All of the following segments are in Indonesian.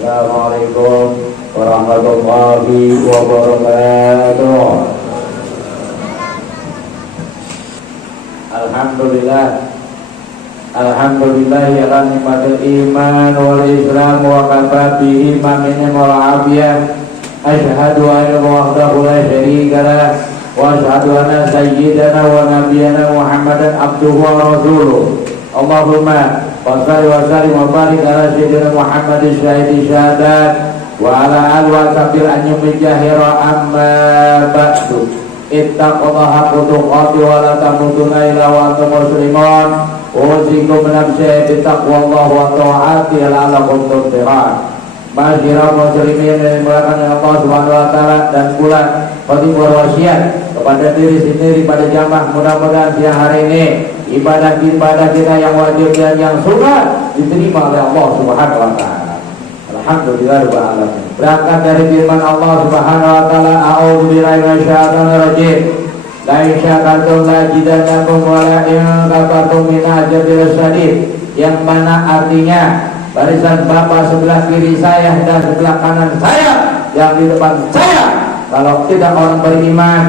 Assalamualaikum warahmatullahi wabarakatuh. Alhamdulillah. Alhamdulillah ya nikmatul iman wal islam wa kafa bihi min wal afiyah. Asyhadu an la wahdahu la syarika lah wa asyhadu anna sayyidana wa nabiyyana Muhammadan abduhu wa rasuluh. Allahumma wassalli wa sallim wa barik ala sayyidina Muhammadin syahidi syahadat wa ala alihi wa sahbihi an yumjahira amma ba'du. Ittaqullaha haqqa tuqatih wa la tamutunna illa wa antum muslimun. Usikum nafsi bittaqwallahi wa ta'atihi la'allakum tuflihun. Masyiral muslimin yang dimuliakan Allah Subhanahu wa taala, dan pula khotibah wasiat kepada diri sendiri pada jamaah, mudah-mudahan siang hari ini ibadah kita yang wajib dan yang sunnah diterima oleh Allah Subhanahu wa taala. Alhamdulillah rabbil alamin. Berangkat dari firman Allah Subhanahu wa taala, a'udzubillahi minasyaitonir rajim. La in syakartum lazidannakum wa la in kafartum min azabil syadid. Yang mana artinya barisan bapak sebelah kiri saya dan sebelah kanan saya, yang di depan saya, kalau tidak orang beriman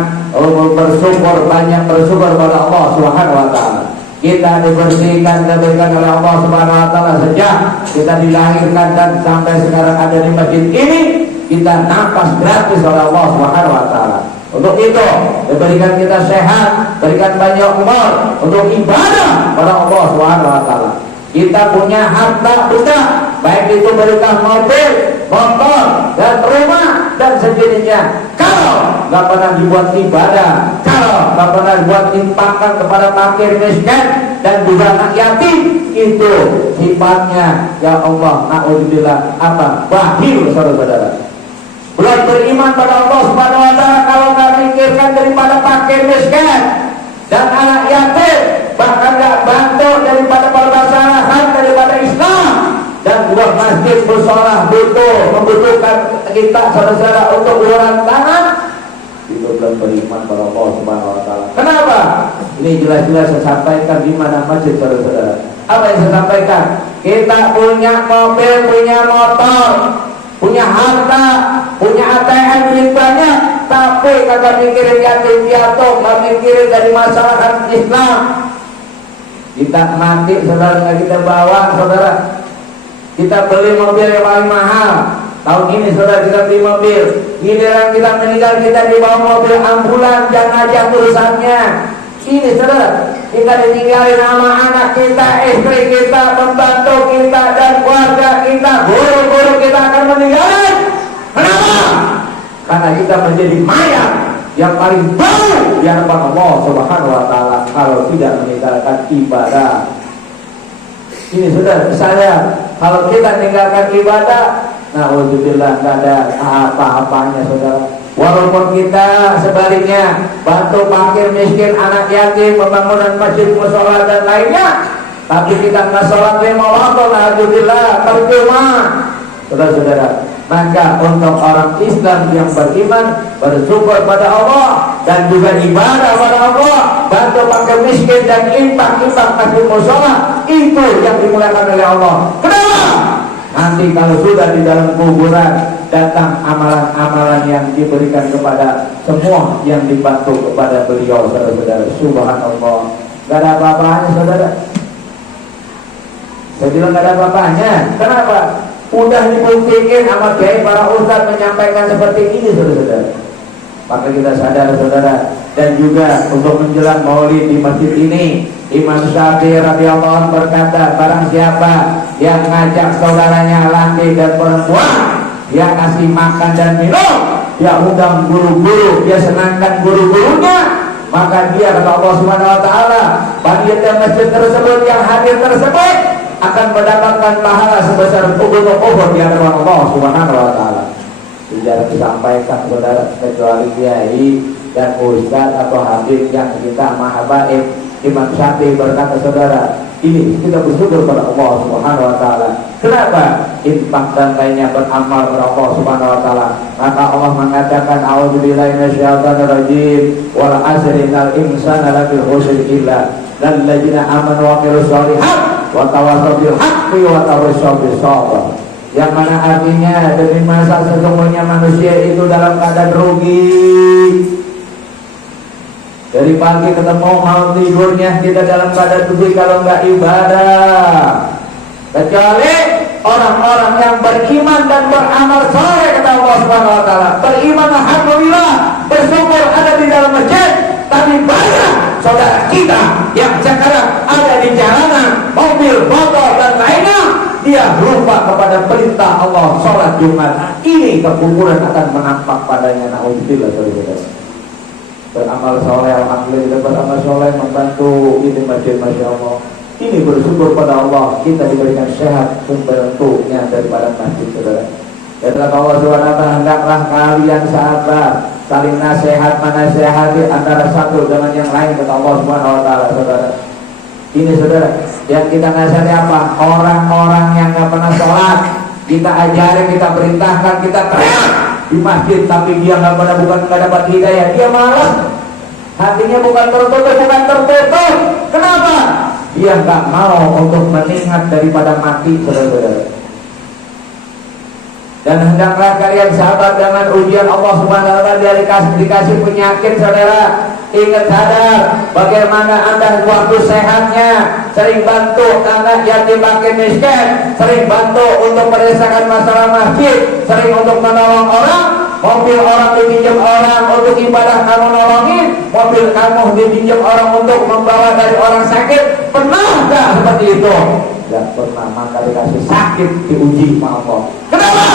bersyukur, banyak bersyukur pada Allah Subhanahu wa taala. Kita dibersihkan, diberikan oleh Allah Subhanahu wa taala sejak kita dilahirkan dan sampai sekarang ada di masjid ini, kita nafas gratis oleh Allah Subhanahu wa taala. Untuk itu diberikan kita sehat, berikan banyak umur untuk ibadah pada Allah Subhanahu wa taala. Kita punya harta benda, baik itu berupa mobil, motor, dan rumah dan sejenisnya. Kalau nggak pernah dibuat ibadah, kalau nggak pernah dibuat infakkan kepada fakir miskin dan juga anak yatim, itu sifatnya ya Allah na'udzubillah apa? Bakhil, saudara-saudara. Belum beriman pada Allah Subhanahu wa taala kalau nggak mikirkan daripada fakir miskin dan anak yatim, bahkan nggak bantu daripada permasalahan daripada Islam, dan buah masjid mushola membutuhkan kita saudara-saudara untuk uluran tangan, itu belum beriman pada Allah Subhanahu wa taala. Kenapa? Ini jelas-jelas saya sampaikan di mana masjid saudara-saudara. Apa yang saya sampaikan? Kita punya mobil, punya motor, punya harta, punya ATM duit banyak, tapi kagak mikirin yatim piatu, nggak mikirin dari masalah Islam. Kita mati saudara nggak kita bawa saudara. Kita beli mobil yang paling mahal. Tahun ini saudara kita beli mobil. Giliran kita meninggal kita dibawa mobil ambulan, jangan aja urusannya. Ini saudara, kita ditinggalin sama anak kita, istri kita, pembantu kita, dan keluarga kita, guru-guru kita akan meninggalkan. Kenapa? Karena kita menjadi mayat yang paling bau di hadapan Allah Subhanahu wa taala kalau tidak meninggalkan ibadah. Ini sudah saya, kalau kita meninggalkan ibadah, na'udzubillah, nggak ada apa-apanya saudara. Walaupun kita sebaliknya bantu fakir miskin, anak yatim, pembangunan masjid, mushola dan lainnya, tapi kita nggak sholat lima waktu, na'udzubillah, percuma saudara-saudara. Maka untuk orang Islam yang beriman, bersyukur pada Allah dan juga ibadah pada Allah, bantu fakir miskin dan infak masjid mushola, itu yang dimuliakan oleh Allah. Kenapa? Nanti kalau sudah di dalam kuburan, datang amalan-amalan yang diberikan kepada semua yang dibantu kepada beliau, saudara-saudara. Subhanallah, gak ada apa-apanya saudara. Saya bilang gak ada apa-apanya. Kenapa? Udah dibuktikan sama kiai para ustaz menyampaikan seperti ini saudara-saudara. Maka kita sadar saudara. Dan juga untuk menjelang maulid di masjid ini, Imam Syafi'i radhiyallahu anhu berkata, barang siapa yang ngajak saudaranya laki dan perempuan, dia kasih makan dan minum, dia undang guru-guru, dia senangkan guru-gurunya, maka dia kata Allah Subhanahu wa taala, panitia masjid tersebut yang hadir tersebut akan mendapatkan pahala sebesar gunung Uhud di hadapan Allah Subhanahu wa taala. Tidak disampaikan saudara, kecuali kiai dan ustaz atau habib yang kita mahabaib. Imam Syafi'i berkata saudara, ini kita bersyukur pada Allah Subhanahu wa taala. Kenapa? Infak dan lainnya beramal kepada Allah Subhanahu wa taala. Maka Allah mengatakan, a'udzubillahi minasyaitonir rajim, wal 'asri innal insana lafi khusr illa lalladzina amanu wa amilus shalihat wa tawassaw bil haqqi wa tawassaw bis sabr. yang mana artinya demi masa sesungguhnya manusia itu dalam keadaan rugi. Dari pagi ketemu mau tidurnya kita dalam keadaan rugi kalau nggak ibadah. Kecuali orang-orang yang beriman dan beramal saleh kata Allah Subhanahu wa taala. Beriman alhamdulillah, bersyukur ada di dalam masjid, tapi banyak saudara kita yang sekarang ada di jalanan, mobil, motor dan lainnya, dia lupa kepada perintah Allah sholat Jumat. Ini kekufuran akan menampak padanya. Nauzubillah saudara. Beramal soleh, alhamdulillah beramal soleh membantu ini masjid, masya Allah. Ini bersyukur pada Allah kita diberikan sehat bentuknya daripada masjid saudara. Setelah Allah SWT hendaklah kalian sahabat saling nasihat menasehati antara satu dengan yang lain kata Allah SWT saudara. Ini saudara yang kita nasihati apa? Orang-orang yang gak pernah sholat kita ajarin, kita perintahkan, kita teriak di masjid, tapi dia bukan dapat hidayah, dia malas, hatinya bukan tertutup. Kenapa? Dia nggak mau untuk mengingat daripada mati saudara-saudara. Dan hendaklah kalian sabar dengan ujian Allah Subhanahu wa taala. Dikasih penyakit saudara, ingat sadar bagaimana Anda waktu sehatnya sering bantu anak yatim makin miskin, sering bantu untuk menyelesaikan masalah masjid, sering untuk menolong orang. Mobil orang dipinjam orang untuk ibadah kamu nolongin, mobil kamu dipinjam orang untuk membawa dari orang sakit. Pernah gak seperti itu? Gak pernah. Maka dikasih sakit diuji sama Allah. Kenapa?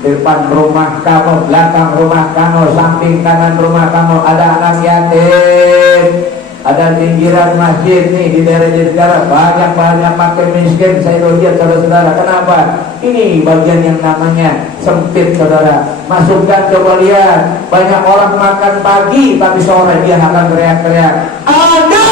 Di depan rumah kamu, belakang rumah kamu, samping kanan rumah kamu ada anak yatim, ada pinggiran masjid nih di daerah negara banyak makin miskin. Saya lihat saudara-saudara. Kenapa? Ini bagian yang namanya sempit saudara. Masukkan coba lihat, banyak orang makan pagi tapi sore dia akan teriak-teriak. Ada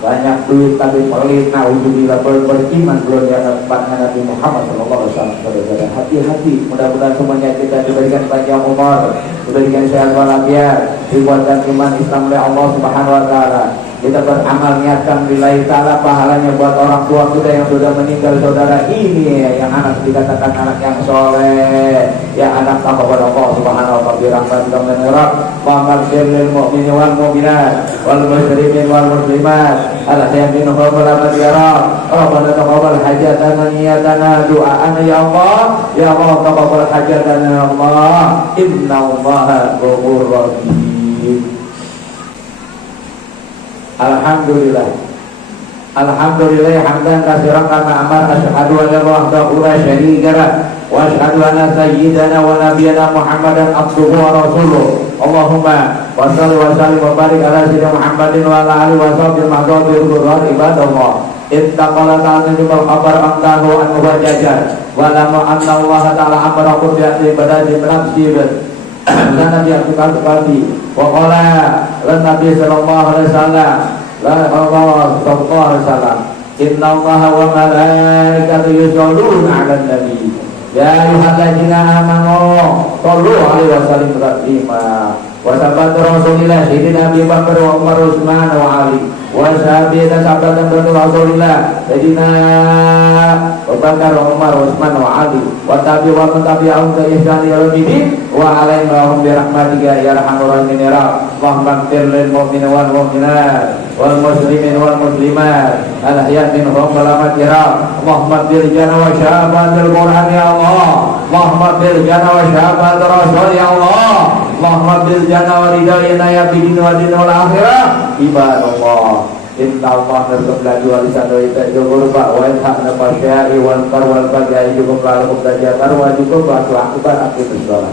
banyak duit tapi pelit. Nauzubillah, beriman belum dianggap Nabi Muhammad SAW. Saudara, hati-hati. Mudah-mudahan semuanya kita diberikan panjang umur, diberikan sehat walafiat, dikuatkan iman Islam oleh Allah Subhanahu wa taala. Kita beramal niatkan billahi ta'ala, pahalanya buat orang tua kita yang sudah meninggal saudara. Ini yang anak dikatakan anak yang soleh, yang anak takwa kepada Allah Subhanahu wa ta'ala. Rahmatika min rabb wa maghfir lil mu'minin wal mu'minat wal muslimin wal muslimat al-ahya minhum wal amwat ya rabb. Rabbana taqabbal hajatana niyatana du'ana ya Allah. Ya Allah taqabbal hajatana ya Allah. Innallaha ghafurur rahim. Alhamdulillah hamdan katsiran kama amar. Asyhadu an la ilaha illallah syarika lah wa asyhadu anna sayyidana wa nabiyyana Muhammadan abduhu wa rasuluh. Allahumma wa shalli wa sallim wa barik ala sayyidina Muhammadin wa ala alihi wa sahbihi maghfirul ghufran ibadallah. Ittaqala ta'ala bil khabar amdahu an mubajajan wa lama anna Allah ta'ala amara qul bi ibadati nafsi dan Nabi Abdul Qadir wa qala lan Nabi sallallahu alaihi wasallam la Allah sallallahu alaihi wasallam inna Allah wa malaikatahu yusholluna 'alan nabi ya ayyuhalladzina amanu shallu 'alaihi wa sallimu taslima. Wa sahabat Rasulillah Sayyidina Abi Bakar wa Umar Utsman wa Ali wa sahabat Rasulillah Sayyidina Abu Bakar wa Umar Utsman wa Ali wa tabi'un tabi'ahum bi ihsan ila yaumil wa alaihim wa hum bi rahmatika ya arhamar rahimin ya rabb. Allahumma ighfir lil mu'minina wal mu'minat wal muslimin wal muslimat al ahya' minhum wal amwat ya rabb. Allahumma ighfir jana wa syafatil Qur'an ya Allah. Allahumma ighfir jana wa syafatir Rasul ya Allah. Allahumma ighfir jana wa ridayna ya bidin wa din wal akhirah ibadallah. Inna Allah terkeblaju walisan dari tajur pak wa inhaqna pasyari wal kar wal bagi ayukum lalukum tajabar wa jukum wa tu'akubar akhir bersolat.